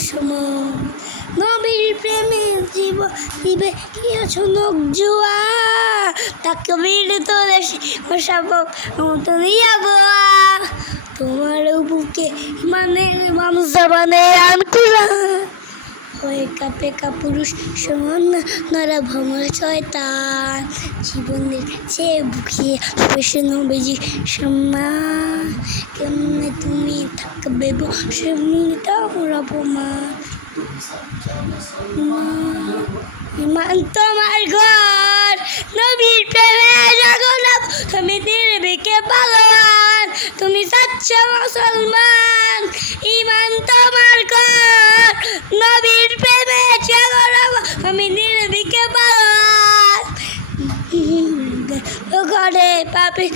সমান নবীর প্রেমে দিবে কি আছো নখ জুয়া তাকে বীর তো দেশে বসাবো মতন ইয়াবোয়া তোমার বুকে মানে মানুষ জবানে আনকুলা হয়ে কাপে কাপুরুষ সমান নরা ভ্রমর শয়তান জীবনের চেয়ে বুকিয়ে বসে নবীজি সম্মান কেমনে তুমি থাকবে বসে তোমরা প্রমাণ ইমান তোমার ঘর নবীর প্রেমে জগন্নাথ তুমি দিলবিকে পালন তুমি সচ্চা মুসলমান ইমান তোমার ঘর নবীর প্রেমে জগন্নাথ তুমি দিলবিকে পালন ঘরে পাপি